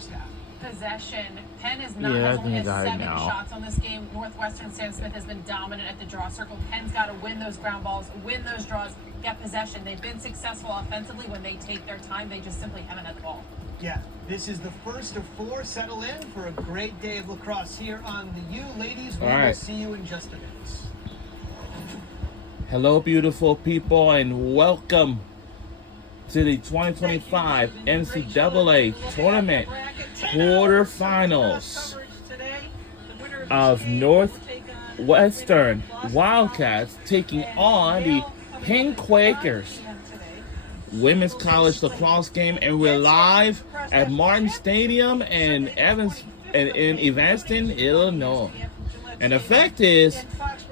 first half. Possession. Penn has only had 7 shots on this game. Northwestern Sam Smith has been dominant at the draw circle. Penn's got to win those ground balls, win those draws, get possession. They've been successful offensively when they take their time. They just simply haven't had the ball. Yeah, this is the first of 4. Settle in for a great day of lacrosse here on the U. Ladies, we will see you in just a minute. Hello, beautiful people, and welcome to the 2025 NCAA Tournament quarterfinals of Northwestern Wildcats taking on the Penn Quakers women's college lacrosse game, and we're live at Martin Stadium in Evanston, Illinois. And the fact is,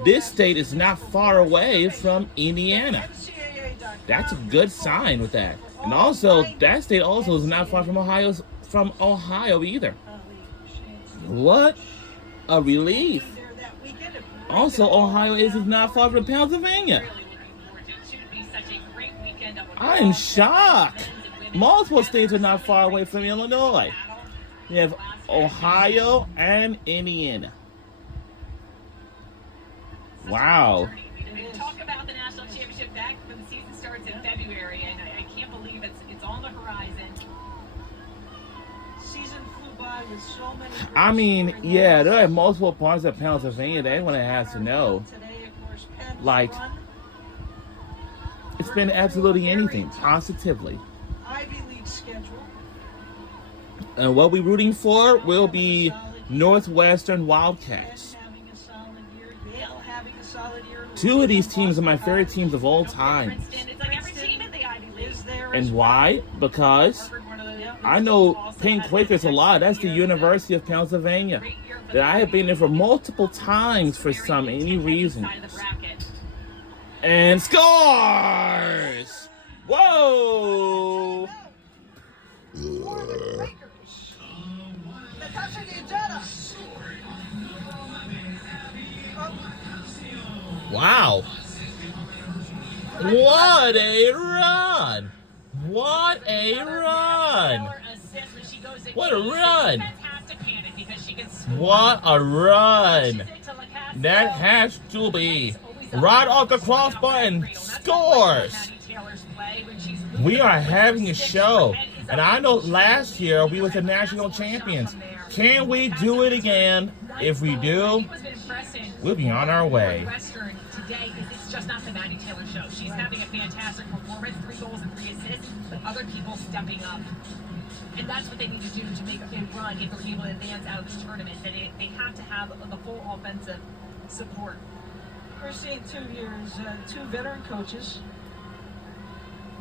this state is not far away from Indiana. That's a good sign with that. And also, that state also is not far from Ohio either. What a relief. Also, Ohio is not far from Pennsylvania. I am shocked. Multiple states are not far away from Illinois. We have Ohio and Indiana. Wow. Talk about the national championship back when the season starts in February, and I can't believe it's on the horizon. Season flew by with so many. I mean, yeah, there are multiple parts of Pennsylvania that everyone has to know. Like, it's been absolutely anything, positively. Ivy League schedule. And what we're rooting for will be Northwestern Wildcats. 2 of these teams are my favorite teams of all time. And why? Because I know Penn Quakers a lot. That's the University of Pennsylvania. That I have been there for multiple times for any reason. And scores! Whoa! Wow. What a run! What a run! What a run! What a run! That has to be right off the crossbar and scores! We are having a show. And I know last year we were the national champions. Can we do it again? If we do, we'll be on our way. Today, it's just not the Maddie Taylor show. She's having a fantastic performance, 3 goals and 3 assists, but other people stepping up. And that's what they need to do to make a run if they're able to advance out of this tournament. That they have to have the full offensive support. We're seeing 2 years, 2 veteran coaches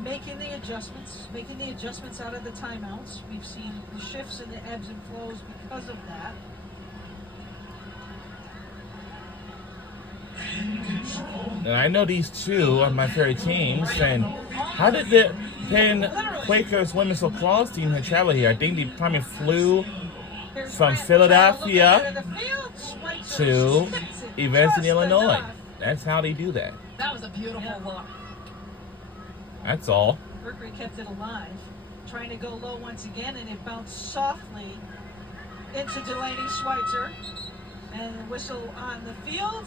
making the adjustments out of the timeouts. We've seen the shifts and the ebbs and flows because of that. And I know these 2 are my favorite teams. And how did the Penn Quakers women's lacrosse team travel here? I think they probably flew from Philadelphia to Evanston, Illinois. That's how they do that. That was a beautiful look. That's all. Mercury kept it alive, trying to go low once again, and it bounced softly into Delaney Schweitzer. And the whistle on the field.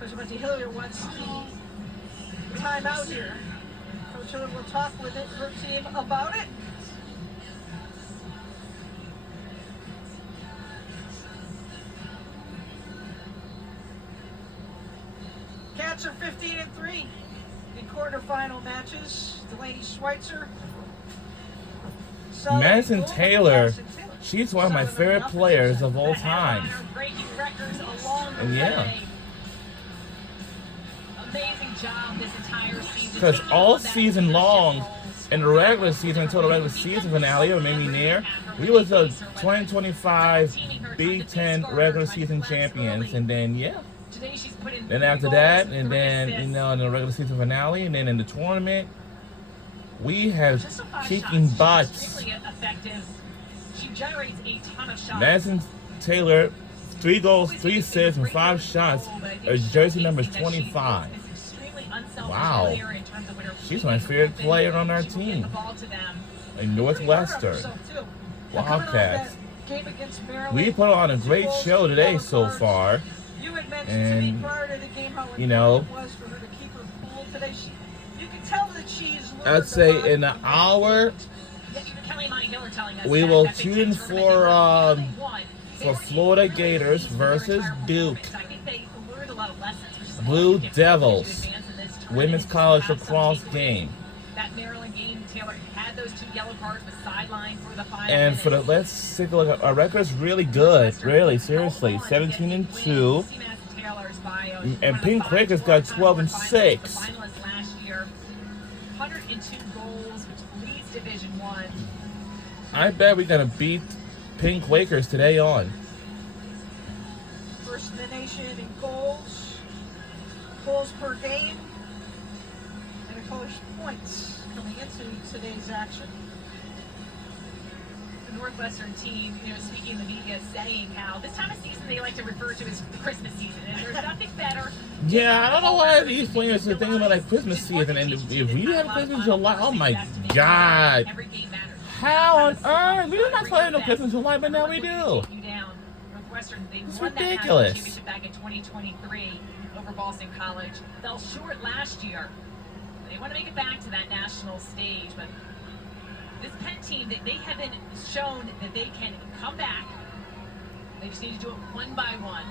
Coach Monty Hillier wants the timeout here. Coach Hillier will talk with her team about it. Cats are 15-3 in quarterfinal matches. Delaney Schweitzer. Madison Taylor, she's one of my favorite players of all time. And yeah. Amazing job this entire season. Because all season long, in the regular season until the regular season finale, or maybe near, we was the 2025 Big Ten regular season champions. And then, yeah. Then after that, and then, in the regular season finale, and then in the tournament, we have kicking butts. Madison Taylor, 3 goals, 3 assists, and 5 shots. Her jersey number is 25. Wow. She's my favorite player on our team. In Northwestern. Wildcats. Game against Maryland. We put on a great show today so far. You had mentioned And, to me prior to the game how you know, important it was for her to keep her cool today. You can tell that she's learned I'd say a lot in an hour, we We will tune in for Florida Gators versus Duke. Blue Devils, women's college lacrosse game. That Maryland game, Taylor had those 2 yellow cards, was sidelined for the final. And for the, let's take a look. Our record's really good, really, seriously, 17-2. And Pink Quakers got 12-6. Finalists last year, 102 goals, which leads Division I. I bet we're gonna beat Pink Quakers today on. First in the nation in goals per game, and of course points coming into today's action. The Northwestern team, speaking in the media, saying how this time of season they like to refer to as the Christmas season, and there's nothing better. Yeah, I don't know why these players are thinking about like Christmas season, and if we have Christmas in July, oh my God. How on earth? We do not play no Christmas in July, but now we do. It's ridiculous. Championship back in 2023 over Boston College. Fell short last year. They want to make it back to that national stage, but this Penn team, they have been shown that they can come back. They just need to do it one by one.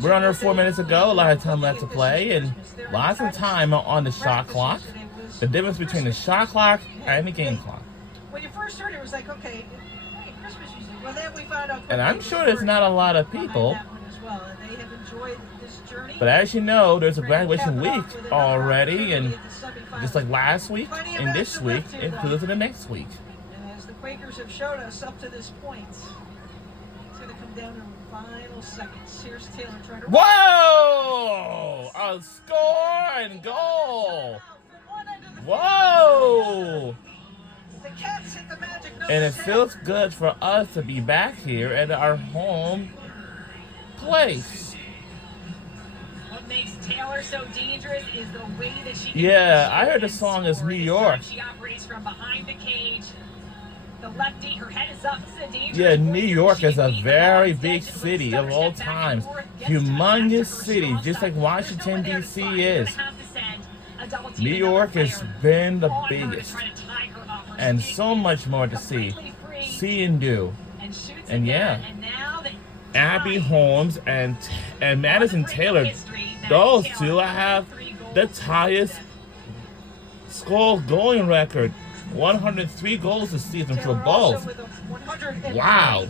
We're under 4 minutes ago, a lot of time left to play, and lots of time on the shot clock. The difference between the shot clock and the game clock. When you first heard it was like, okay, hey, Christmas music. Well, then we found out. And I'm sure there's not a lot of people. That one as well, and they have enjoyed this journey. But as you know, there's a graduation week already, and just like last week and this week, it goes to the next week. And as the Quakers have showed us up to this point, it's going to come down to final seconds. Here's Taylor trying to. Whoa! A score and goal! Whoa! The Cats hit the magic number And it 10. feels good for us to be back here at our home place. What makes Taylor so dangerous is the way that she can I heard the song is New York. She operates from behind the cage. The lefty, her head is up. This is a dangerous Yeah, New warrior. York She is can a beat very the big ball, city stutter of all step back and times. forth, gets to the Humongous basket, her city, strong just like side. Washington, There's no one there to D.C. stop. You're is. gonna have to send a double team New to another York has player been the on her to biggest. try to tie her up. Her And stick so is much more to see. completely free See and do. and shoots And again. yeah. And now they Abby tie. Holmes and Madison Taylor, those two have the highest school going record. 103 goals this season for Taylor also both. with a 123 Wow.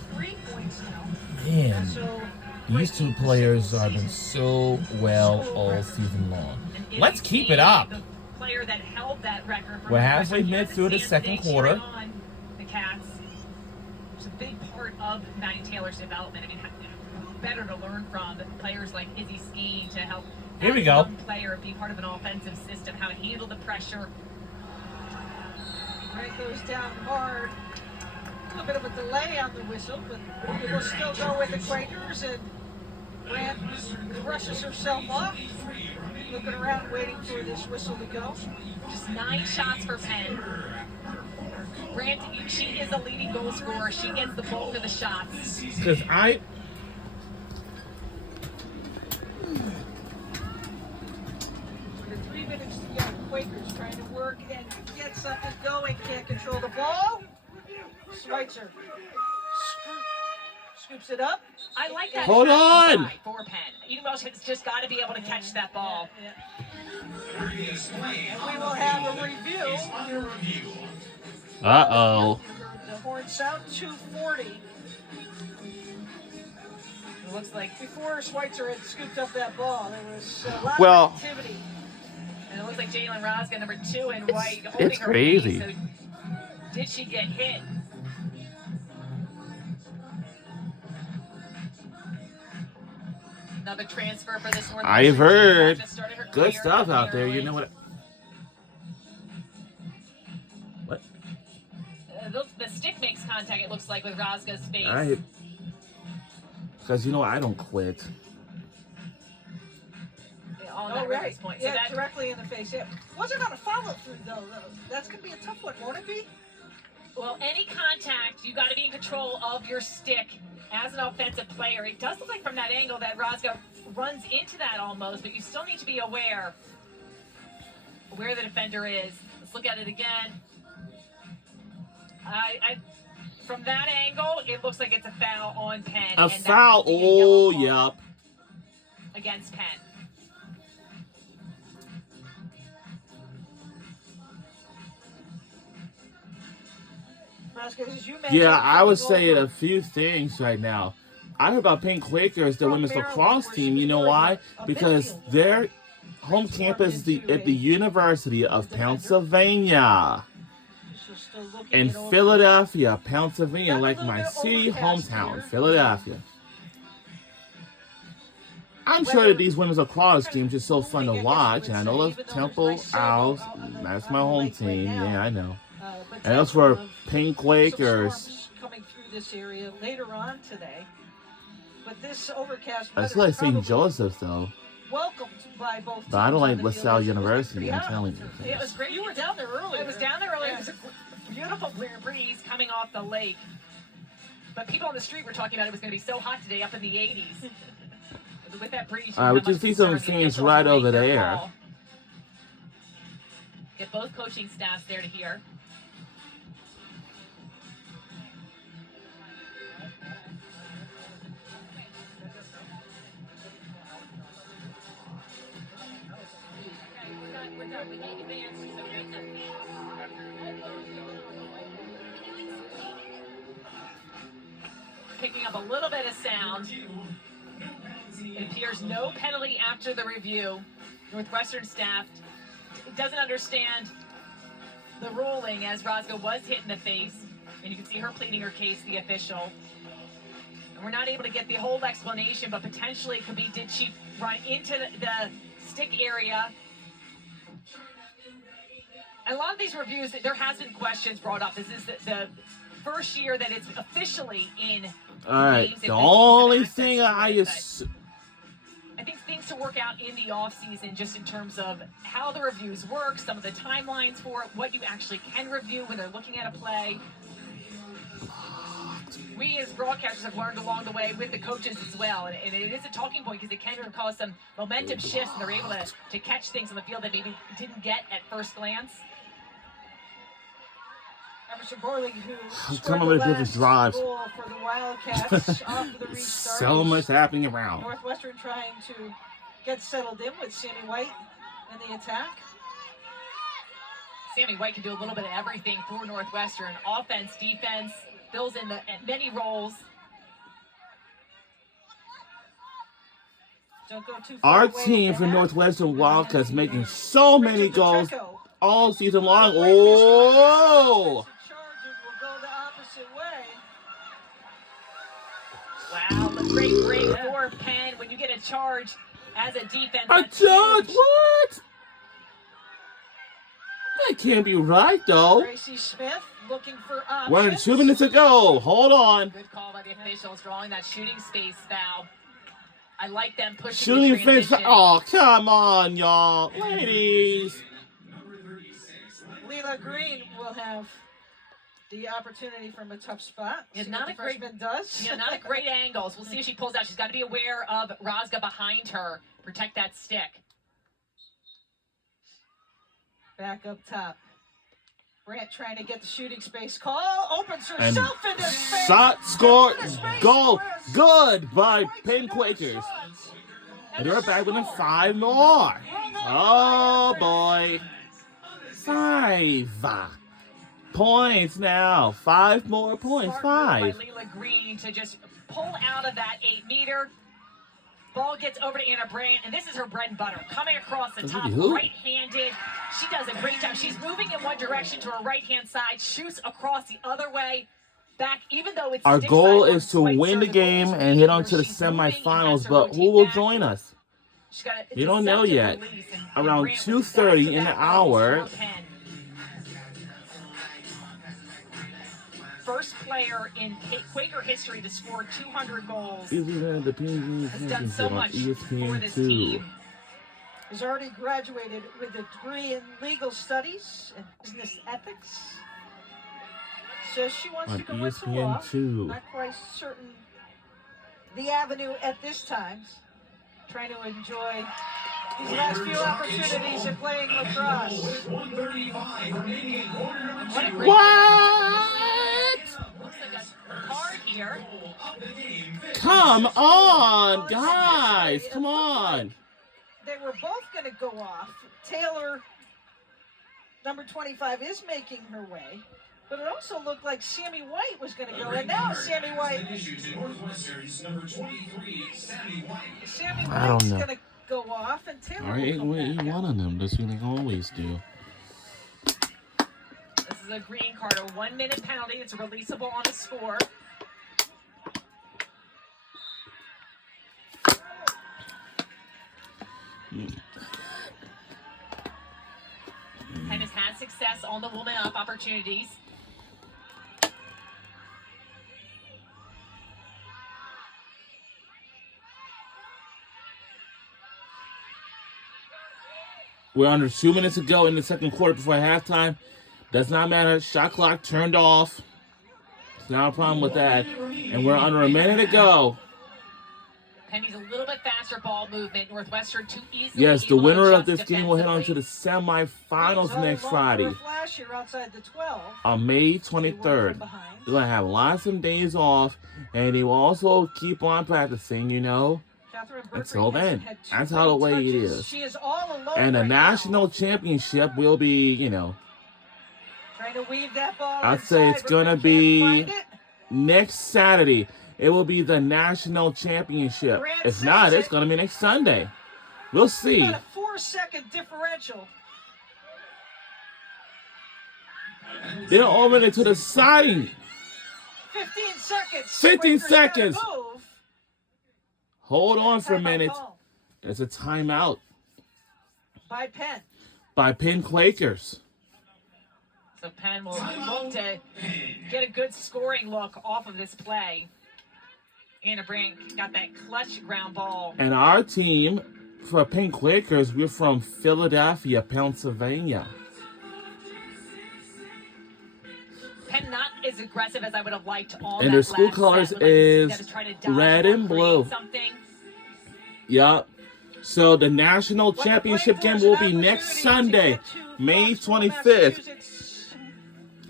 points now. Man, So, these two players have been so well all season long. And Let's keep it up. The player that held that record for We're halfway Northwestern. mid through the Here second today, quarter. cheering on the Cats. It's a big part of Maddie Taylor's development. I mean, who better to learn from than players like Izzy Skeen to help Here we as a go. young player be part of an offensive system, how to handle the pressure. Grant goes down hard. A little bit of a delay on the whistle, but it will still go with the Quakers. And Grant brushes herself off, looking around, waiting for this whistle to go. Just 9 shots for Penn. Grant, she is a leading goal scorer. She gets the bulk of the shots. Because With 3 minutes to go, Quakers trying to work and get something going. Can't control the ball. Schweitzer scoops it up. I like that. Hold shot on. inside for Penn. Edenwell's just got to be able to catch that ball. And we will have a review. Uh-oh. The horn sound 240. It looks like Before Schweitzer had scooped up that ball, there was a lot Well, of activity. And it looks like Jalen Rosga, number 2 in white, holding it's her crazy. knee. So did she get hit? Another transfer for this one. I've heard Just started her good career stuff in out there. You Maryland. know what? What? The stick makes contact, it looks like, with Rosga's face. Because you know what? I don't quit. On Oh, that right. reference point. Yeah, So that, directly in the face. Yeah. Wasn't on a follow through, though. That's going to be a tough one, won't it be? Well, any contact, you got to be in control of your stick as an offensive player. It does look like from that angle that Rozga runs into that almost, but you still need to be aware where the defender is. Let's look at it again. From that angle, it looks like it's a foul on Penn. A foul. Oh, yep. Against Penn. Yeah, I would say a few things right now. I heard about Penn Quakers, the women's lacrosse team. You know why? Because their home campus is at the University of Pennsylvania. In Philadelphia, Pennsylvania, like my city hometown, Philadelphia. I'm sure that these women's lacrosse teams are so fun to watch, and I know the Temple Owls, that's my home team, yeah, I know. And that's for Penn Quakers. Coming through this area later on today, but this overcast I still like St. Joseph's though. Welcomed by both. But I don't like LaSalle University, I'm telling you. It was great. You were down there earlier. It was down there earlier. It was a beautiful breeze coming off the lake. But people on the street were talking about it was going to be so hot today, up in the 80s. With that breeze, we can see some fans right over there. Get both coaching staffs there to hear. Picking up a little bit of sound. It appears no penalty after the review. Northwestern staff doesn't understand the ruling as Rozga was hit in the face. And you can see her pleading her case, the official. And we're not able to get the whole explanation, but potentially it could be, did she run into the stick area? And a lot of these reviews, there has been questions brought up. This is the first year that it's officially in. All right, the only thing I think things to work out in the off season, just in terms of how the reviews work, some of the timelines for it, what you actually can review when they're looking at a play. We as broadcasters have learned along the way with the coaches as well, and it is a talking point because it can cause some momentum shifts, and they're able to catch things on the field that maybe didn't get at first glance. Emerson Borley, who come up with different drives. Goal for the Wildcats off of the restart. So much happening around. Northwestern trying to get settled in with Sammy White in the attack. Sammy White can do a little bit of everything for Northwestern. Offense, defense, fills in many roles. Don't go too far Our team for Northwestern Wildcats making so many goals all season long. Oh! Wow, a great break for Penn when you get a charge as a defense. A charge? What? That can't be right, though. Gracie Smith looking for options. 1 and 2 minutes ago. Hold on. Good call by the officials, drawing that shooting space foul. I like them pushing shooting the transition. fence. Oh, come on, y'all. Ladies. Leela Green will have the opportunity from a tough spot. Yeah, not a great does. Yeah, not a great angle. So we'll see if she pulls out. She's got to be aware of Rozga behind her. Protect that stick. Back up top. Brandt trying to get the shooting space call. Opens herself into space. Shot, score, goal. Good by Penn Quakers. And they're back within 5 more. Oh, boy. 5 points now. 5 more points. 5. By Leela Green to just pull out of that 8-meter. Ball gets over to Anna Brandt, and this is her bread and butter. Coming across the top, right-handed. She does a great job. She's moving in one direction to her right-hand side, shoots across the other way, back, even though it's our goal is to win the game and hit on to the semifinals, but who will join us? You don't know yet. Around 2:30 in the hour. First player in Quaker history to score 200 goals. The has done so much for this team. Has already graduated with a degree in legal studies and business ethics. Says she wants on to go with the law. ESPN2. Not quite certain the avenue at this time. Trying to enjoy these last few opportunities of playing lacrosse. What a great What? looks like a card here. Come on, guys. Come on. They were both going to go off. Taylor, number 25, is making her way. But it also looked like Sammy White was going to go. And now Sammy White. Sammy I don't White's know. going to go off, and Taylor All right, will come back one out. of them. That's what they always do. This is a green card, a 1-minute penalty. It's releasable on the score. Penn has had success on the woman up opportunities. We're under 2 minutes to go in the second quarter before halftime. Does not matter. Shot clock turned off. It's not a problem with that. And we're under a minute to go. Penn needs a little bit faster ball movement. Northwestern too easily. Yes, the able to winner of adjust this game will head on to the defensively. semifinals next Friday Flash here outside the 12. on May 23rd. They're going to have lots of days off, and they will also keep on practicing, you know. Until then, that's how the way it is. She is all alone And the right national now. championship will be, you know, Trying to weave that ball I'd say it's inside, but going to they can't be find it. next Saturday. It will be the national championship. If not, it's going to be next Sunday. We'll see. About a 4-second differential. They're over it to the side. 15 seconds. 15 Quakers gotta seconds. move. Hold on for a Timeout minute. call It's a timeout by Penn. by Penn Quakers. So Penn will look to get a good scoring look off of this play. Anna Brandt got that clutch ground ball. And our team, for Penn Quakers, we're from Philadelphia, Pennsylvania. Penn not as aggressive as I would have liked on And that their school last colors set. We'd like to see is them try to dodge red or and create blue. Something. Yup. So the national What championship the playing game will for is be an next opportunity Sunday, to get to May Foxborough, 25th. Massachusetts,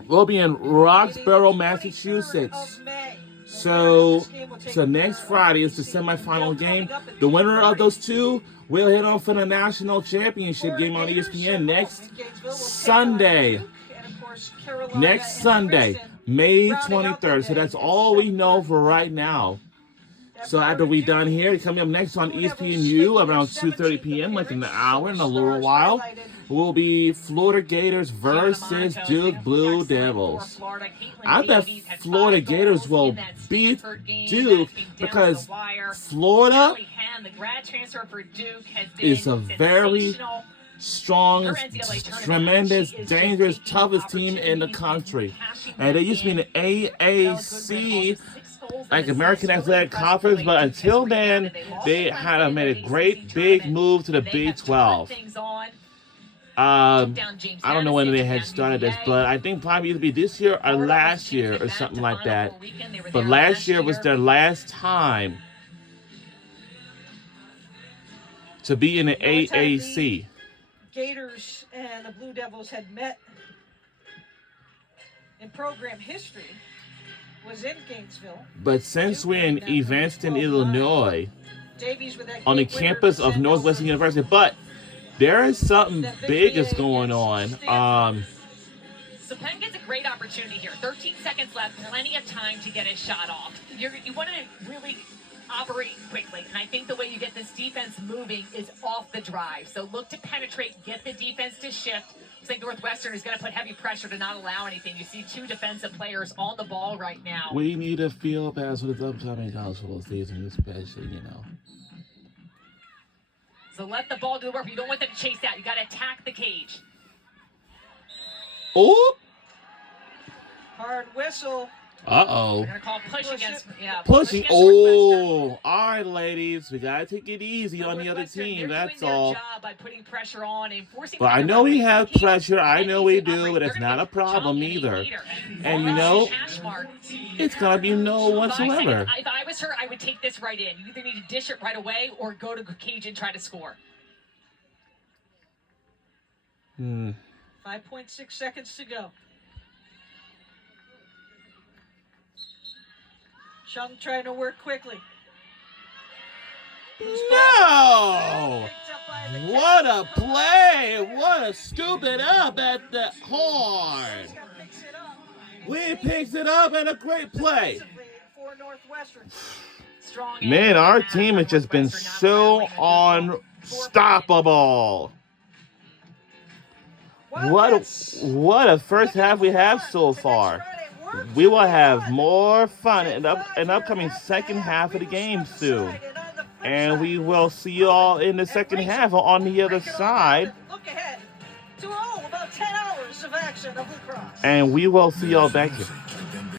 We'll be in Roxborough, 23rd Massachusetts. of May. So, This game will take next place. Friday is the semifinal game. The winner of those two will hit on for the national championship game on ESPN next Sunday. Next Sunday, May 23rd. So that's all we know for right now. So after we done here, coming up next on ESPNU around 2:30 p.m., like in an hour and a little while, will be Florida Gators versus Duke Blue Devils. I bet Florida Gators will beat Duke because Florida is a very strong, tremendous, dangerous, toughest team in the country. And they used to be in the AAC, like American Athletic Conference, but until then, they had made a great big move to the Big 12. I don't know when they had started this, but I think probably either be this year or last year or something like that. But last year was their last time to be in the AAC. Gators and the Blue Devils had met in program history was in Gainesville. But since we're in Evanston, Illinois, Davies with that on the great winner campus to of send Northwestern over University, but there is something big is going on. So Penn gets a great opportunity here. 13 seconds left, plenty of time to get his shot off. You want to really operate quickly, and I think the way you get this defense moving is off the drive. So look to penetrate, get the defense to shift. Looks like Northwestern is going to put heavy pressure to not allow anything. You see two defensive players on the ball right now. We need a field pass for this upcoming college football season, especially, you know. So let the ball do the work. You don't want them to chase out. You got to attack the cage. Oh! hard whistle. Uh-oh. We're gonna call push against Pushing. against Northwestern. Oh, all right, ladies. We got to take it easy on the other Northwestern, team. they're That's doing all. their job by putting pressure on and forcing But I them to know we run away have from the pressure. I Penn know we needs to do, operate. but it's They're not gonna a get John problem and either. later. And you All know, that hash mark. it's going to be no But I say, whatsoever. if I was her, I would take this right in. You either need to dish it right away or go to cage and try to score. 5.6 seconds to go. Chung trying to work quickly. No! What a play! What a scoop it up at the horn! We picks it up and a great play. For Northwestern. Man, our team has just been so unstoppable. What a first half we have so far. We will have more fun in the upcoming second half of the game soon. And we will see you all in the second half on the other side. Look ahead to about 10 hours of action of lacrosse. And we will see y'all back here.